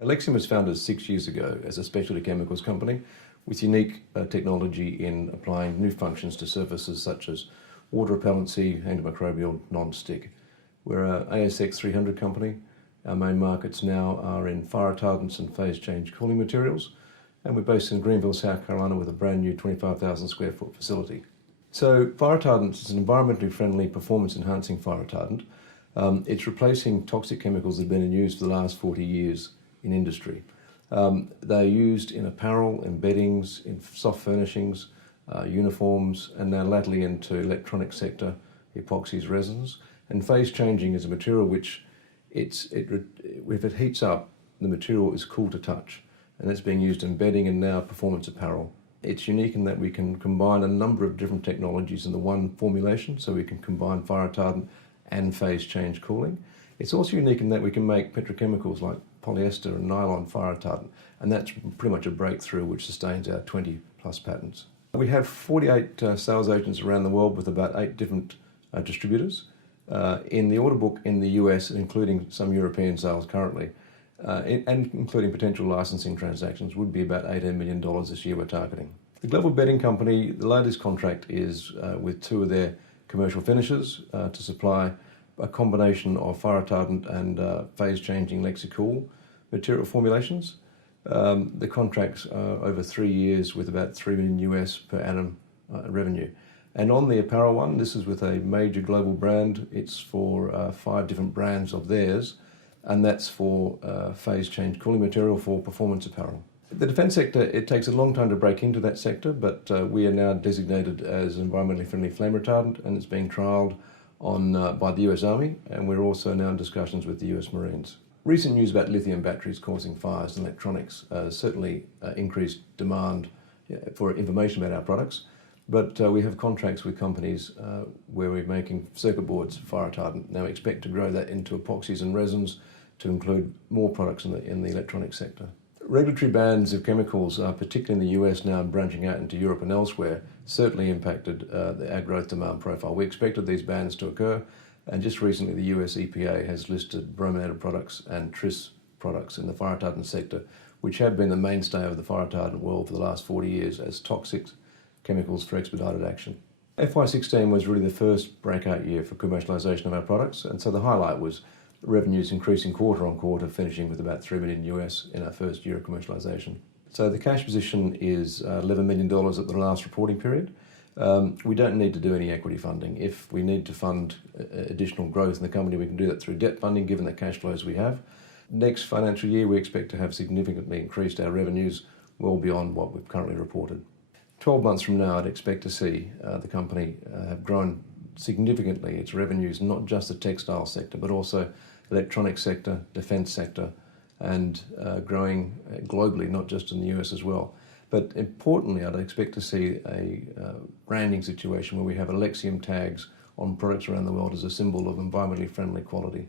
Alexium was founded 6 years ago as a specialty chemicals company with unique technology in applying new functions to surfaces such as water repellency, antimicrobial, non-stick. We're an ASX 300 company. Our main markets now are in fire retardants and phase change cooling materials, and we're based in Greenville, South Carolina with a brand new 25,000 square foot facility. So fire retardants is an environmentally friendly, performance enhancing fire retardant. It's replacing toxic chemicals that have been in use for the last 40 years in industry. They're used in apparel, in beddings, in soft furnishings, uniforms, and now latterly into electronic sector, epoxies, resins. And phase changing is a material which, if it heats up, the material is cool to touch. And it's being used in bedding and now performance apparel. It's unique in that we can combine a number of different technologies in the one formulation, so we can combine fire retardant and phase change cooling. It's also unique in that we can make petrochemicals like polyester and nylon fire retardant, and that's pretty much a breakthrough which sustains our 20 plus patents. We have 48 sales agents around the world with about 8 different distributors. In the order book in the US, including some European sales currently, and including potential licensing transactions, would be about $18 million this year we're targeting. The global bedding company, the latest contract is with 2 of their commercial finishers to supply a combination of fire retardant and phase changing Lexicool material formulations. The contracts are over 3 years with about $3 million US per annum revenue. And on the apparel one, this is with a major global brand. It's for 5 different brands of theirs, and that's for phase change cooling material for performance apparel. The defence sector, it takes a long time to break into that sector, but we are now designated as an environmentally friendly flame retardant, and it's being trialled by the US Army, and we're also now in discussions with the US Marines. Recent news about lithium batteries causing fires in electronics certainly increased demand for information about our products, but we have contracts with companies where we're making circuit boards fire retardant. Now we expect to grow that into epoxies and resins to include more products in the electronic sector. Regulatory bans of chemicals, particularly in the US now and branching out into Europe and elsewhere, certainly impacted our growth demand profile. We expected these bans to occur, and just recently the US EPA has listed brominated products and tris products in the fire retardant sector, which have been the mainstay of the fire retardant world for the last 40 years as toxic chemicals for expedited action. FY16 was really the first breakout year for commercialisation of our products, and so the highlight was revenues increasing quarter on quarter, finishing with about $3 million US in our first year of commercialisation. So the cash position is $11 million at the last reporting period. We don't need to do any equity funding. If we need to fund additional growth in the company, we can do that through debt funding, given the cash flows we have. Next financial year, we expect to have significantly increased our revenues well beyond what we've currently reported. 12 months from now, I'd expect to see the company have grown significantly its revenues, not just the textile sector, but also electronic sector, defence sector, and growing globally, not just in the US as well. But importantly, I'd expect to see a branding situation where we have Alexium tags on products around the world as a symbol of environmentally friendly quality.